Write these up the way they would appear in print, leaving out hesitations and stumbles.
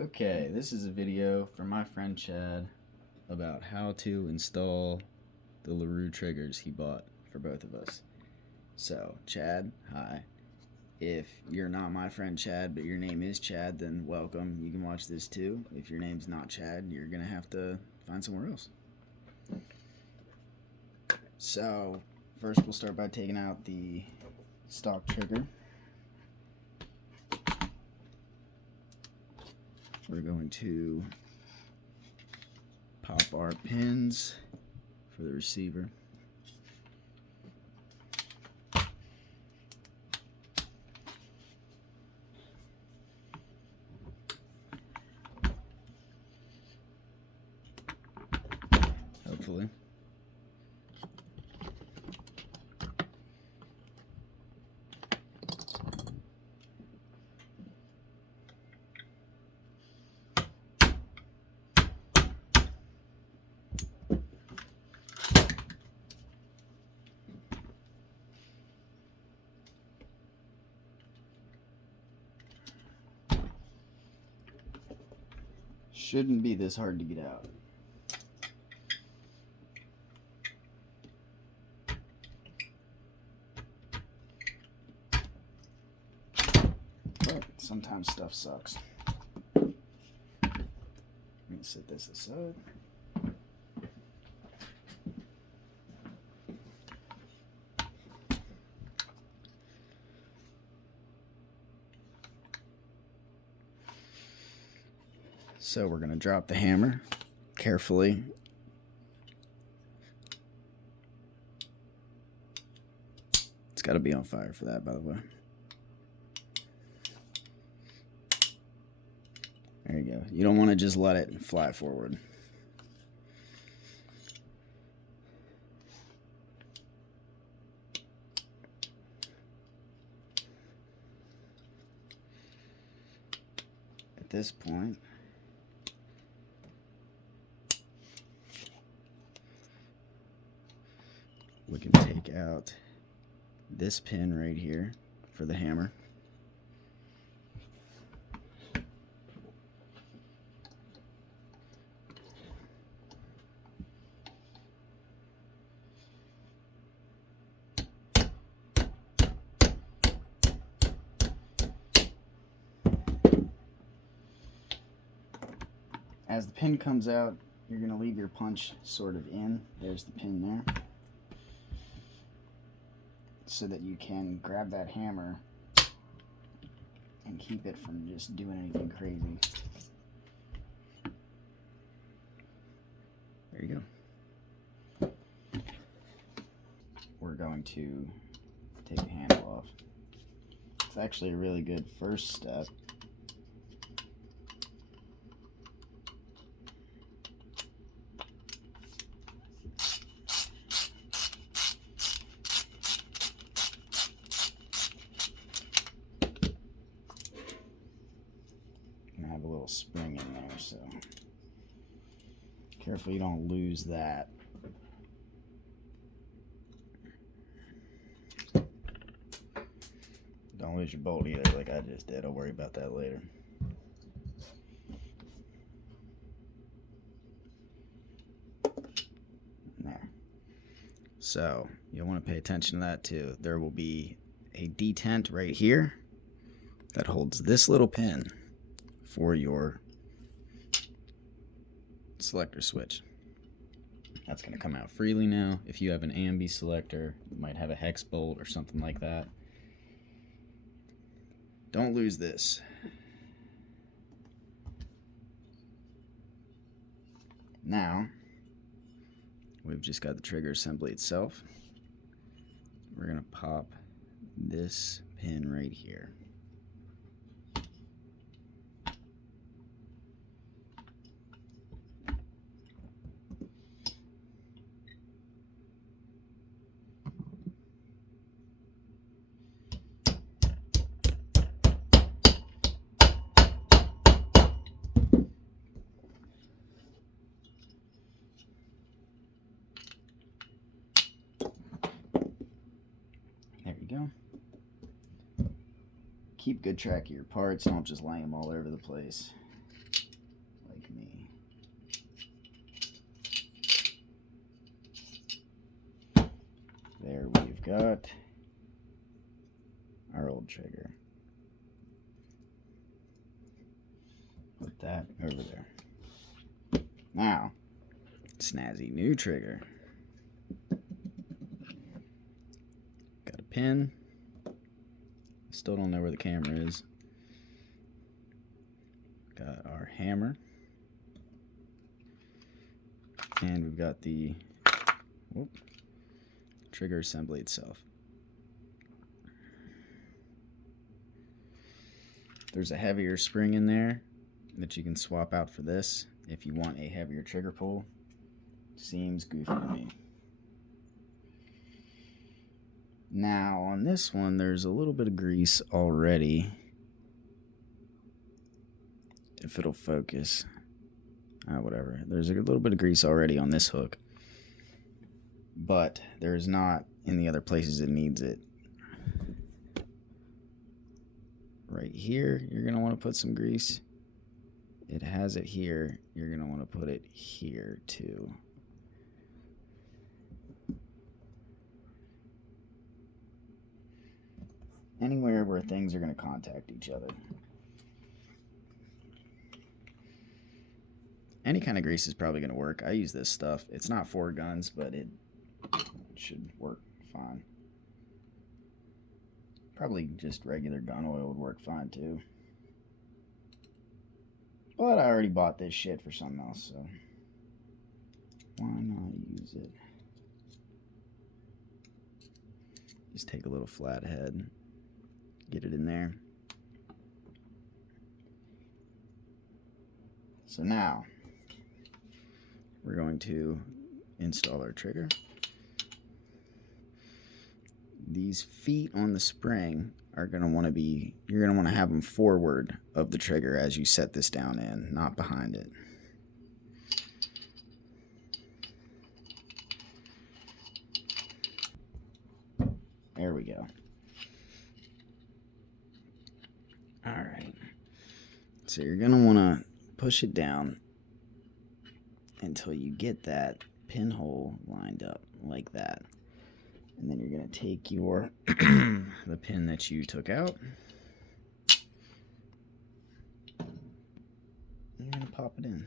Okay, this is a video from my friend Chad about how to install the Larue triggers he bought for both of us. So, Chad, hi. If you're not my friend Chad, but your name is Chad, then welcome. You can watch this too. If your name's not Chad, you're going to have to find somewhere else. So, first we'll start by taking out the stock trigger. We're going to pop our pins for the receiver. Hopefully. Shouldn't be this hard to get out. But sometimes stuff sucks. Let me set this aside. So we're going to drop the hammer carefully. It's got to be on fire for that, by the way. There you go. You don't want to just let it fly forward. At this point, we can take out this pin right here for the hammer. As the pin comes out, you're going to leave your punch sort of in. There's the pin there. So that you can grab that hammer and keep it from just doing anything crazy. There you go. We're going to take the handle off. It's actually a really good first step. Have a little spring in there, so careful you don't lose that. Don't lose your bolt either, like I just did. I'll worry about that later. There. So you'll want to pay attention to that too. There will be a detent right here that holds this little pin for your selector switch. That's going to come out freely now. If you have an ambi selector, you might have a hex bolt or something like that. Don't lose this. Now, we've just got the trigger assembly itself. We're going to pop this pin right here. There you go. Keep good track of your parts, don't just lay them all over the place. me. There we've got our old trigger. Put that over there. Now, snazzy new trigger. Got a pin. Still don't know where the camera is. Got our hammer. And we've got the trigger assembly itself. There's a heavier spring in there that you can swap out for this if you want a heavier trigger pull. Seems goofy to me. Now on this one there's a little bit of grease already. If it'll focus. Whatever. There's a little bit of grease already on this hook. But there's not in the other places it needs it. Right here, you're going to want to put some grease. It has it here. You're going to want to put it here too. Anywhere where things are going to contact each other. Any kind of grease is probably going to work. I use this stuff. It's not for guns, but it should work fine. Probably just regular gun oil would work fine too. But I already bought this shit for something else, so why not use it? Just take a little flathead, get it in there. So now we're going to install our trigger. These feet on the spring are going to want to be, you're going to want to have them forward of the trigger as you set this down in, not behind it. There we go. All right. So you're going to want to push it down until you get that pinhole lined up like that. And then you're going to take your the pin that you took out. You're going to pop it in.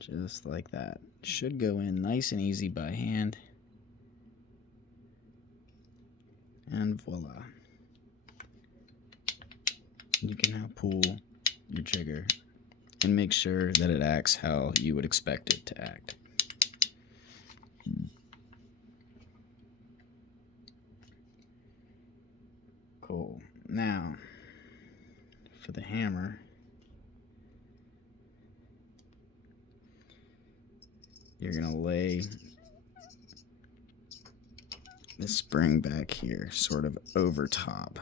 Just like that. Should go in nice and easy by hand. And voila. You can now pull your trigger and make sure that it acts how you would expect it to act. Cool. Now, for the hammer, you're going to lay the spring back here, sort of over top.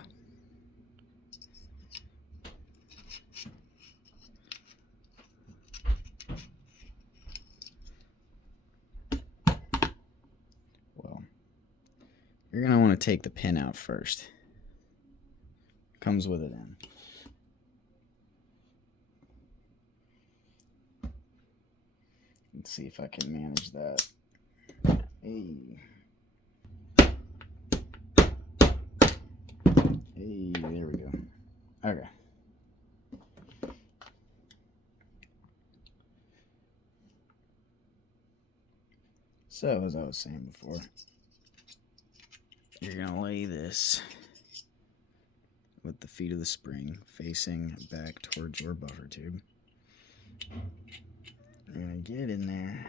Well, you're going to want to take the pin out first. Comes with it in. Let's see if I can manage that. Hey. Hey, there we go. Okay. So, as I was saying before, you're going to lay this with the feet of the spring facing back towards your buffer tube. You're going to get it in there.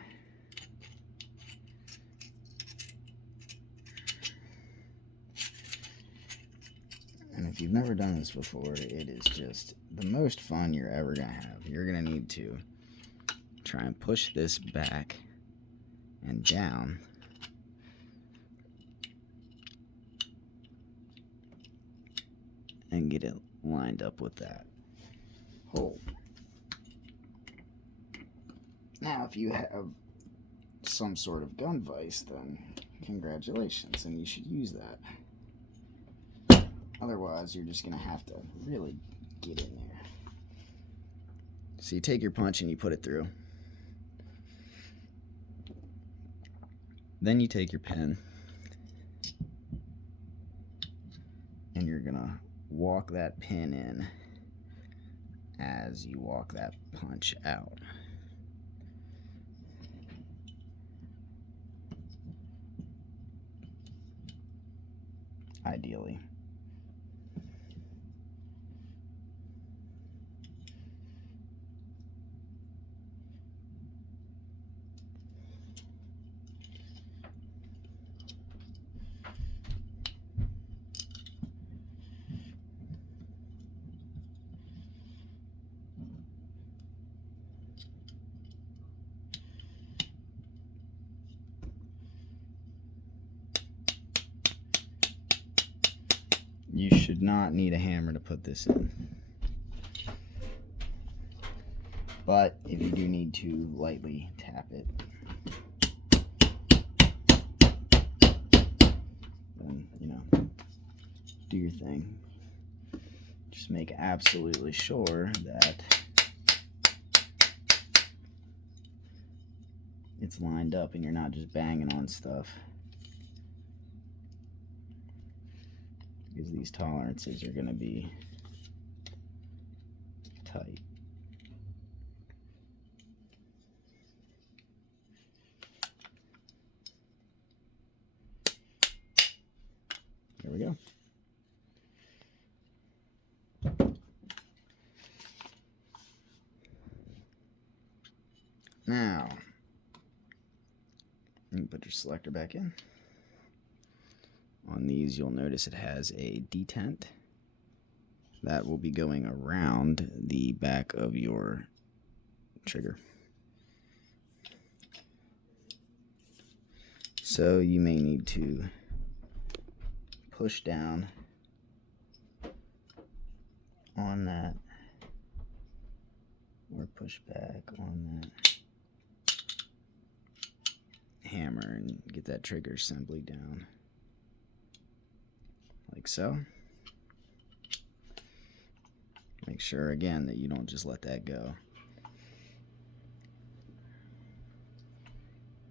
And if you've never done this before, it is just the most fun you're ever going to have. You're going to need to try and push this back and down. And get it lined up with that hole. Now, if you have some sort of gun vise, then congratulations, and you should use that. Otherwise, you're just going to have to really get in there. So you take your punch and you put it through. Then you take your pen and you're gonna walk that pin in as you walk that punch out. Ideally. You should not need a hammer to put this in. But if you do need to lightly tap it, then, you know, do your thing. Just make absolutely sure that it's lined up and you're not just banging on stuff. Because these tolerances are going to be tight. There we go. Now, you can put your selector back in. On these, you'll notice it has a detent that will be going around the back of your trigger. So you may need to push down on that or push back on that hammer and get that trigger assembly down. Like so. Make sure again that you don't just let that go.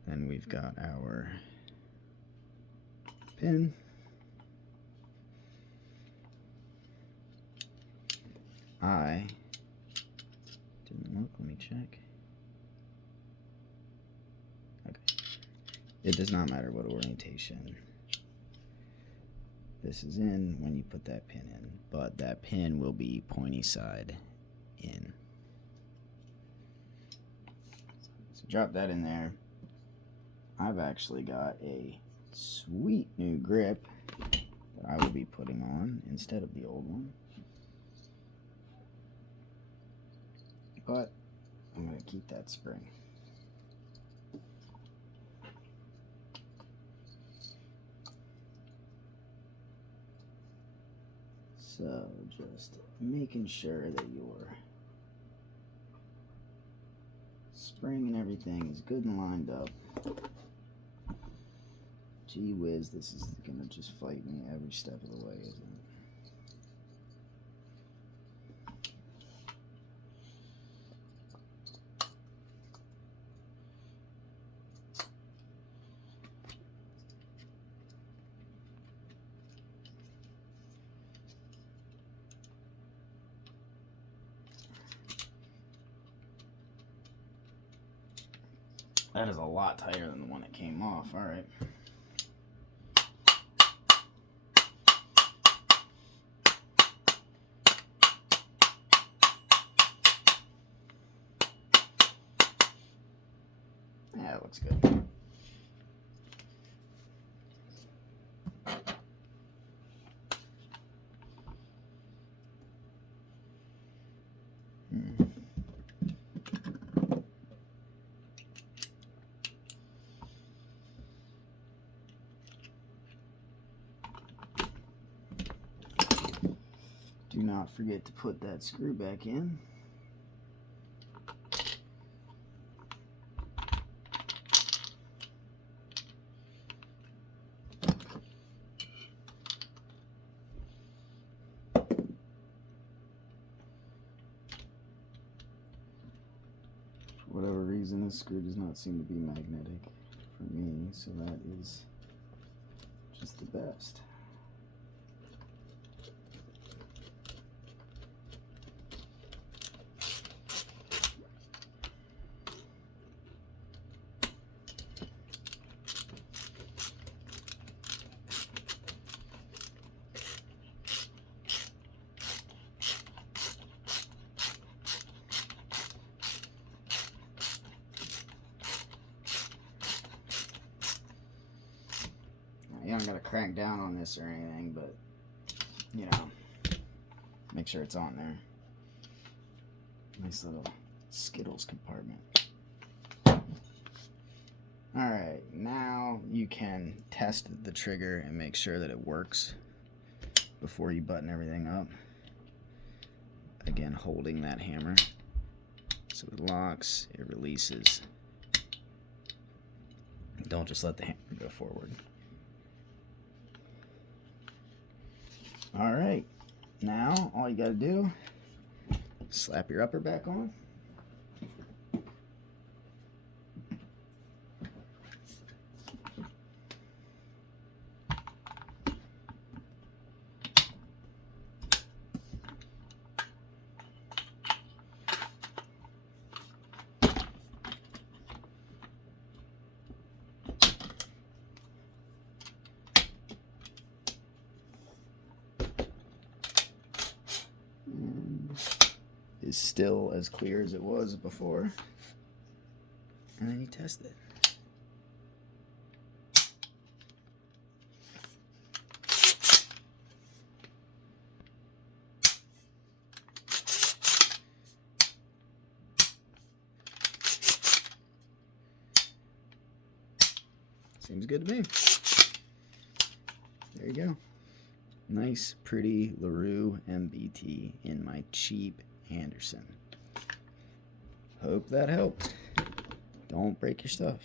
Then we've got our pin. Didn't look, let me check. Okay. It does not matter what orientation this is in when you put that pin in, but that pin will be pointy side in. So drop that in there. I've actually got a sweet new grip that I will be putting on instead of the old one. But I'm going to keep that spring. So just making sure that your spring and everything is good and lined up. Gee whiz, this is going to just fight me every step of the way, isn't it? That is a lot tighter than the one that came off. All right. Yeah, it looks good. Do not forget to put that screw back in. whatever reason, this screw does not seem to be magnetic for me, so that is just the best. You don't gotta crank down on this or anything, but you know, make sure it's on there. Nice little Skittles compartment. Alright, now you can test the trigger and make sure that it works before you button everything up. Again, holding that hammer. So it locks, it releases. Don't just let the hammer go forward. Alright, now all you gotta do, slap your upper back on. Is still as clear as it was before, and then you test it. Seems good to me. There you go. Nice, pretty Larue MBT in my cheap Anderson. Hope that helped. Don't break your stuff.